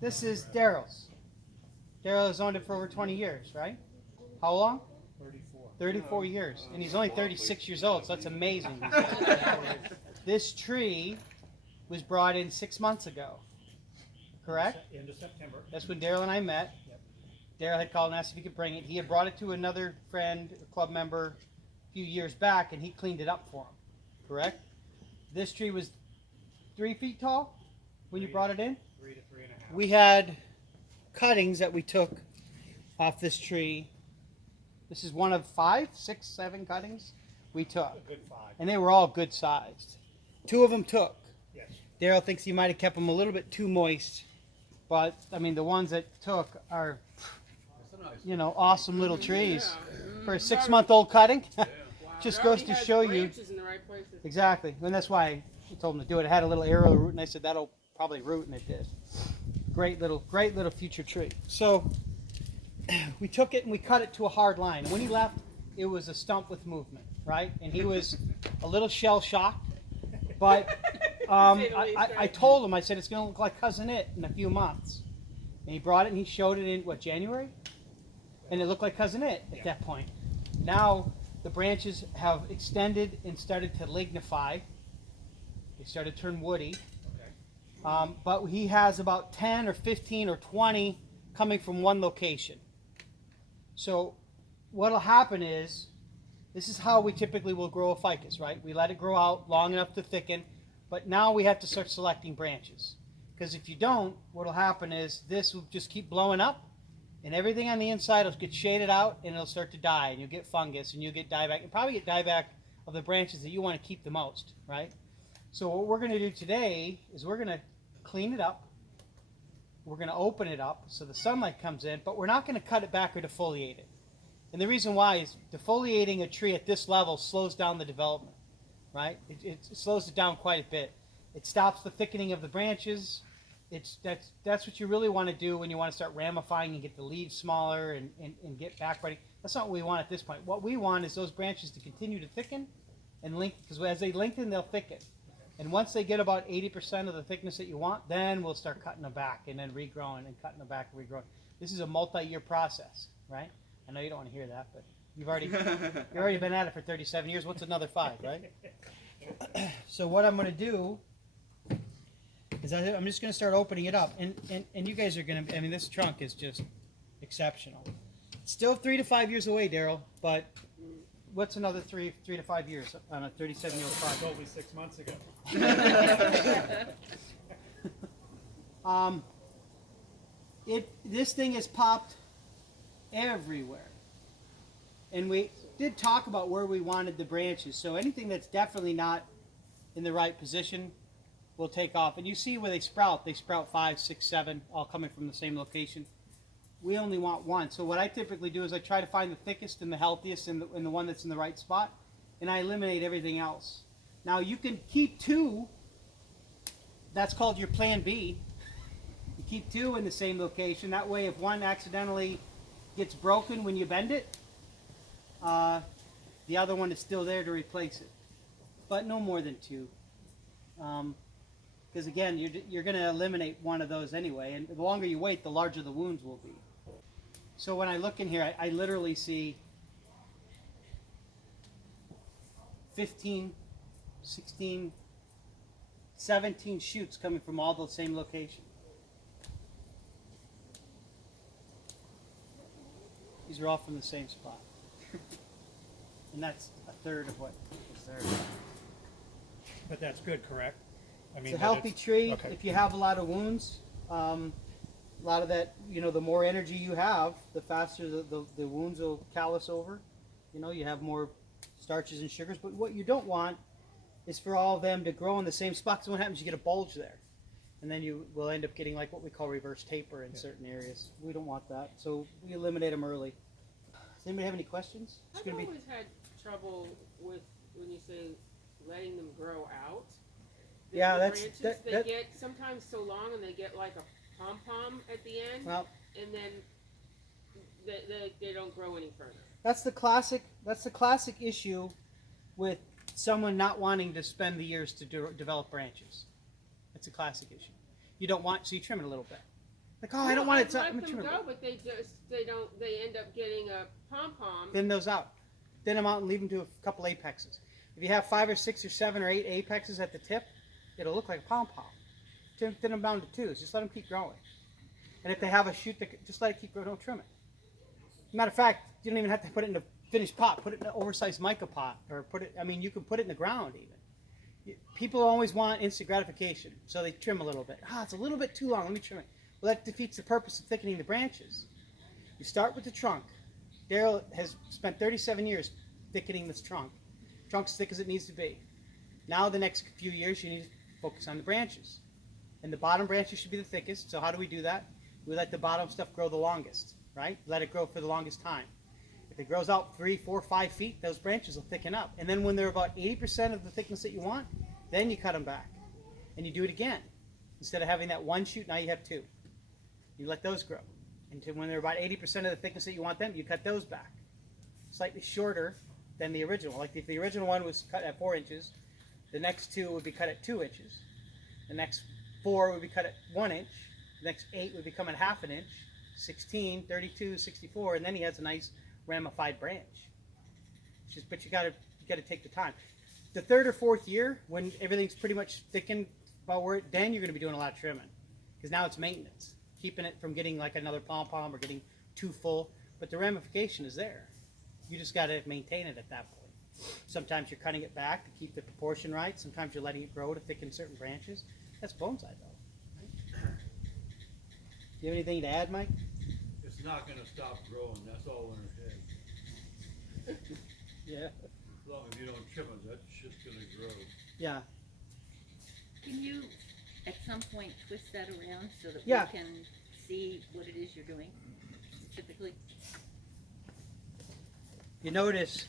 This is Daryl's. Daryl has owned it for over 20 years, right? How long? 34. 34 years. And he's only 36 years old, so that's amazing. This tree was brought in 6 months ago, correct? End of September. That's when Daryl and I met. Yep. Daryl had called and asked if he could bring it. He had brought it to another friend, a club member, a few years back, and he cleaned it up for him, correct? This tree was 3 feet tall when you brought it in? 3 to 3.5. We had cuttings that we took off this tree. This is one of 5, 6, 7 cuttings we took. A good 5. And they were all good sized. 2 of them took. Yes. Daryl thinks he might have kept them a little bit too moist. But, I mean, the ones that took are, you know, awesome little trees. For a 6-month-old cutting. Just goes to show you. In the right places. Exactly. And that's why I told him to do it. It had a little arrow root, and I said, that'll probably root, and it did. Great little future tree. So we took it and we cut it to a hard line. And when he left, it was a stump with movement, right? And he was a little shell shocked. But I told him, I said, it's going to look like Cousin It in a few months. And he brought it and he showed it in, what, January? And it looked like Cousin It at that point. Now the branches have extended and started to lignify. They started to turn woody. But he has about 10 or 15 or 20 coming from one location. So what will happen is, this is how we typically will grow a ficus, right? We let it grow out long enough to thicken, but now we have to start selecting branches. Because if you don't, what will happen is this will just keep blowing up, and everything on the inside will get shaded out, and it'll start to die, and you'll get fungus, and you'll get dieback. You'll probably get dieback of the branches that you want to keep the most, right? So what we're going to do today is we're going to clean it up. We're going to open it up so the sunlight comes in, but we're not going to cut it back or defoliate it. And the reason why is defoliating a tree at this level slows down the development, right? It slows it down quite a bit. It stops the thickening of the branches. That's what you really want to do when you want to start ramifying and get the leaves smaller and get back ready. That's not what we want at this point. What we want is those branches to continue to thicken and lengthen, because as they lengthen, they'll thicken. And once they get about 80% of the thickness that you want, then we'll start cutting them back and then regrowing and cutting them back and regrowing. This is a multi-year process, right? I know you don't want to hear that, but you've already been at it for 37 years. What's another 5, right? So what I'm going to do is I'm just going to start opening it up, and you guys are going to. I mean, this trunk is just exceptional. It's still 3 to 5 years away, Daryl. But what's another 3 to 5 years on a 37-year-old project? Told me 6 months ago. This thing has popped everywhere, and we did talk about where we wanted the branches. So anything that's definitely not in the right position will take off. And you see where they sprout 5, 6, 7, all coming from the same location. We only want one. So what I typically do is I try to find the thickest and the healthiest and the one that's in the right spot, and I eliminate everything else. Now you can keep 2. That's called your plan B. You keep 2 in the same location. That way, if one accidentally gets broken when you bend it, the other one is still there to replace it. But no more than 2. Because again, you're going to eliminate one of those anyway, and the longer you wait, the larger the wounds will be. So when I look in here, I literally see 15, 16, 17 shoots coming from all the same location. These are all from the same spot. And that's a third of what is there. But that's good, correct? I mean, It's a healthy tree. Okay. If you have a lot of wounds, a lot of that, you know, the more energy you have, the faster the wounds will callus over. You know, you have more starches and sugars. But what you don't want is for all of them to grow in the same spot. So what happens, you get a bulge there. And then you will end up getting like what we call reverse taper in certain areas. We don't want that. So we eliminate them early. Does anybody have any questions? I've always had trouble with when you say letting them grow out. The branches, they get sometimes so long and they get like a pom-pom at the end, well, and then they don't grow any further. That's the classic issue with someone not wanting to spend the years to develop branches. It's a classic issue. You don't want, so you trim it a little bit. Like, oh, I don't want it to. Let I'm them trim it. go, but they end up getting a pom pom. Thin those out. Thin them out and leave them to a couple apexes. If you have 5 or 6 or 7 or 8 apexes at the tip, it'll look like a pom pom. Thin them down to 2s. Just let them keep growing. And if they have a shoot, just let it keep growing. Don't trim it. Matter of fact, you don't even have to put it in a finished pot. Put it in an oversized mica pot, or put it. I mean, you can put it in the ground even. People always want instant gratification, so they trim a little bit. Ah, it's a little bit too long. Let me trim it. Well, that defeats the purpose of thickening the branches. You start with the trunk. Daryl has spent 37 years thickening this trunk. Trunk's thick as it needs to be. Now the next few years you need to focus on the branches. And the bottom branches should be the thickest. So how do we do that? We let the bottom stuff grow the longest, right? Let it grow for the longest time. If it grows out 3, 4, 5 feet, those branches will thicken up. And then when they're about 80% of the thickness that you want, then you cut them back. And you do it again. Instead of having that one shoot, now you have 2. You let those grow. Until when they're about 80% of the thickness that you want them, you cut those back. Slightly shorter than the original. Like if the original one was cut at 4 inches, the next 2 would be cut at 2 inches. The next 4 would be cut at 1 inch. The next 8 would become at half an inch. 16, 32, 64, and then he has a nice ramified branch. But you gotta take the time. The 3rd or 4th year, when everything's pretty much thickened about where, then you're gonna be doing a lot of trimming. Because now it's maintenance. Keeping it from getting like another pom-pom or getting too full. But the ramification is there. You just got to maintain it at that point. Sometimes you're cutting it back to keep the proportion right. Sometimes you're letting it grow to thicken certain branches. That's bonsai though. Right? Do you have anything to add, Mike? It's not going to stop growing. That's all in her head. Yeah. As long as you don't trim it, that shit's going to grow. Yeah. Can you, at some point, twist that around so that Yeah. we can see what it is you're doing, typically? You notice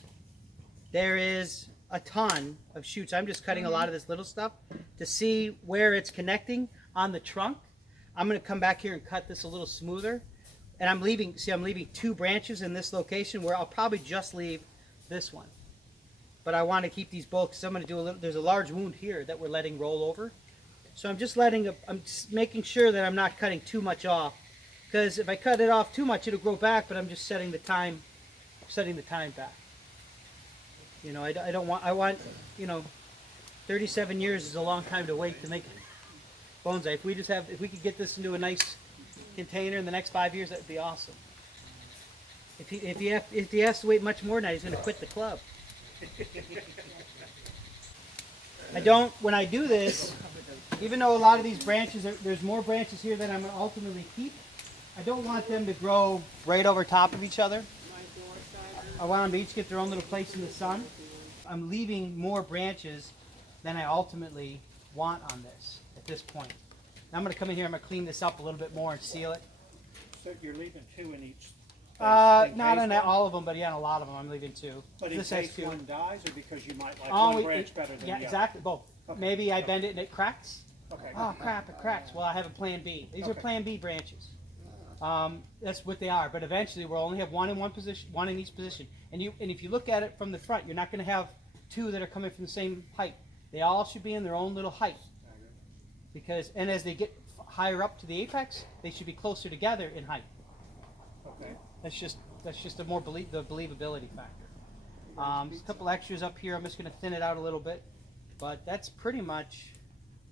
there is a ton of shoots. I'm just cutting a lot of this little stuff to see where it's connecting on the trunk. I'm going to come back here and cut this a little smoother. And I'm leaving 2 branches in this location where I'll probably just leave this one. But I want to keep these both because I'm going to do a little, there's a large wound here that we're letting roll over. So I'm just making sure that I'm not cutting too much off. Because if I cut it off too much, it'll grow back, but I'm just setting the time back. You know, I want, you know, 37 years is a long time to wait to make bonsai. If we could get this into a nice container in the next 5 years, that would be awesome. If he has to wait much more than that, he's going to quit the club. When I do this, even though a lot of these branches, there's more branches here than I'm going to ultimately keep, I don't want them to grow right over top of each other. I want them to each get their own little place in the sun. I'm leaving more branches than I ultimately want on this at this point. Now I'm going to come in here, I'm going to clean this up a little bit more and seal it. So you're leaving 2 in each? Not in all of them, but yeah, in a lot of them I'm leaving 2. But in This has case 2. one dies, or because you might like Oh, one branch better than the other? Yeah, exactly, both. Okay. Maybe I bend it and it cracks. Okay. Oh crap, it cracks. Well, I have a plan B. These are Okay. plan B branches. That's what they are. But eventually we'll only have one in each position. And if you look at it from the front, you're not going to have 2 that are coming from the same height. They all should be in their own little height. And as they get higher up to the apex, they should be closer together in height. Okay. That's just the believability factor. There's a couple extras up here. I'm just going to thin it out a little bit, but that's pretty much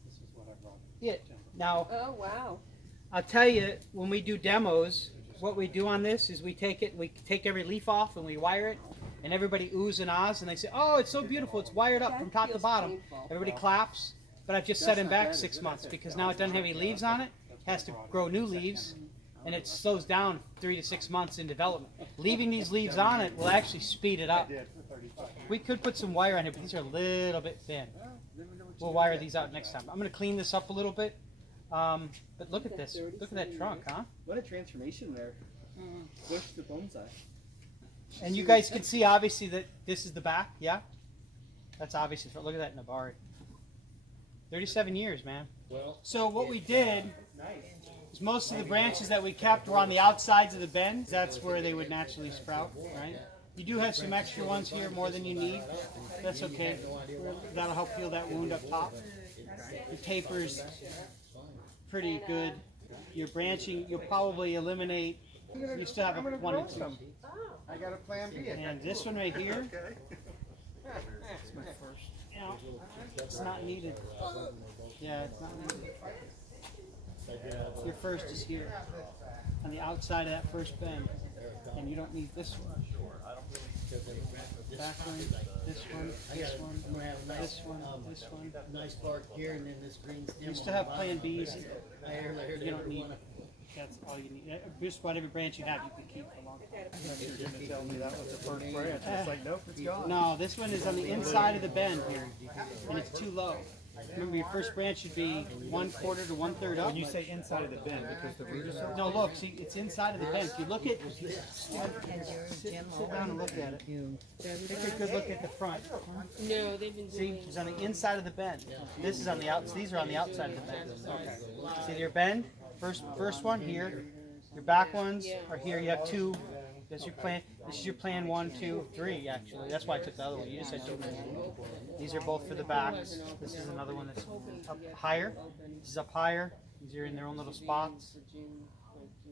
This is what I brought. it. Now, Oh, wow. I'll tell you, when we do demos, what we do on this is we take every leaf off and we wire it, and everybody oohs and ahs, and they say, "Oh, it's so beautiful! It's wired up from top to bottom." Everybody claps, but I've just set him back 6 months because now it doesn't have any leaves on it. It has to grow new leaves, and it slows down 3 to 6 months in development. Leaving these leaves on it will actually speed it up. We could put some wire on here, but these are a little bit thin. We'll wire these out next time. I'm going to clean this up a little bit. But look at this. Look at that trunk, huh? What a transformation there. Bush to bonsai. And you guys can see, obviously, that this is the back, yeah? That's obviously, look at that Nabari. 37 years, man. Well, So what we did is most of the branches that we kept were on the outsides of the bend. That's where they would naturally sprout, right? You do have some extra ones here, more than you need. That's okay. That'll help heal that wound up top. The taper's pretty good. your branching, you'll probably eliminate, you still have a one or two. I got a plan B. And this one right here, you know, it's not needed. Yeah, it's not needed. Your first is here, on the outside of that first bend, and you don't need this one. Back one, this one, this one, this one, this one. Nice bark here, and then this green stem. You still have plan Bs. You don't need. That's all you need. Just whatever branch you have, you can keep along. Tell me that was the first branch. It's like, nope, it's gone. No, this one is on the inside of the bend here, and it's too low. Remember, your first branch should be 1/4 to 1/3 up. When you say inside of the bend, because the root is so. No, look, see, it's inside of the bend. If you look at, sit down and look at it. Take a good look at the front. No, they've been See, doing. it's on the inside of the bend. This is on the out. These are on the outside of the bend. See your bend? First one here. Your back ones are here. You have two. That's your plan. This is your plan 1, 2, 3. Actually, that's why I took the other one. You just said 2. These are both for the backs. This is another one that's up higher. This is up higher. These are in their own little spots.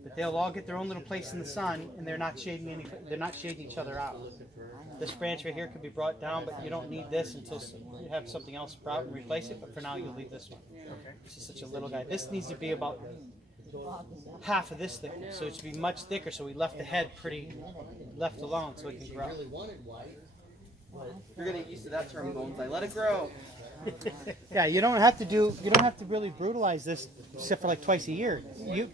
But they'll all get their own little place in the sun, and they're not shading any. They're not shading each other out. This branch right here could be brought down, but you don't need this until you have something else sprout and replace it. But for now, you'll leave this one. This is such a little guy. This needs to be about half of this thickness, so it should be much thicker. So we left the head pretty left alone, so it can grow. Really wanted white. You're gonna get used to that term, bonsai. Let it grow. Yeah, you don't have to really brutalize this except for like twice a year. You're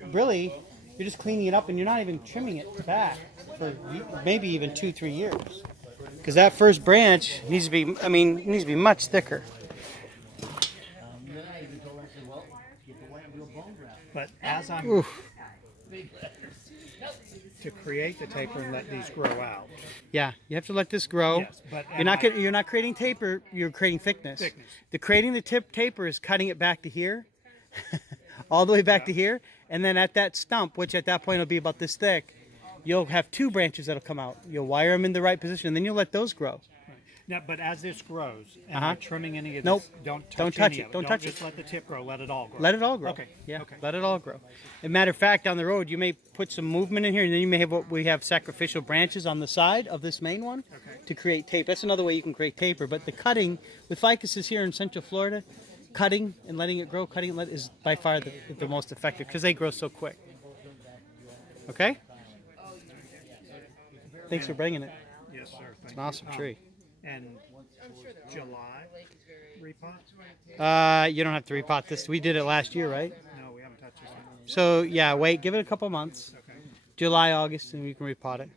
just cleaning it up, and you're not even trimming it back for maybe even 2-3 years. Because that first branch needs to be, needs to be much thicker. Then I even told her, I said, well, get the white real bone graft. But as I'm Oof. to create the taper and let these grow out. Yeah, you have to let this grow. Yes, but You're not creating taper. You're creating thickness. Thickness. The creating the taper is cutting it back to here, all the way back to here, and then at that stump, which at that point will be about this thick, you'll have 2 branches that'll come out. You'll wire them in the right position, and then you'll let those grow. Now, but as this grows, and I'm trimming any of this, Nope. don't touch Don't touch any it. of it. Don't touch just it. let the tip grow. Let it all grow. Let it all grow. Okay. Yeah. Okay. Let it all grow. As a matter of fact, down the road, you may put some movement in here, and then you may have what we have sacrificial branches on the side of this main one to create tape. That's another way you can create taper. But the cutting with ficuses here in Central Florida, cutting and letting it grow, is by far the most effective because they grow so quick. Okay. Thanks for bringing it. Yes, sir. Thank It's an awesome tree. And July repot? You don't have to repot this. We did it last year, right? No, we haven't touched this one. So yeah, wait, give it a couple months. Okay. July, August, and we can repot it.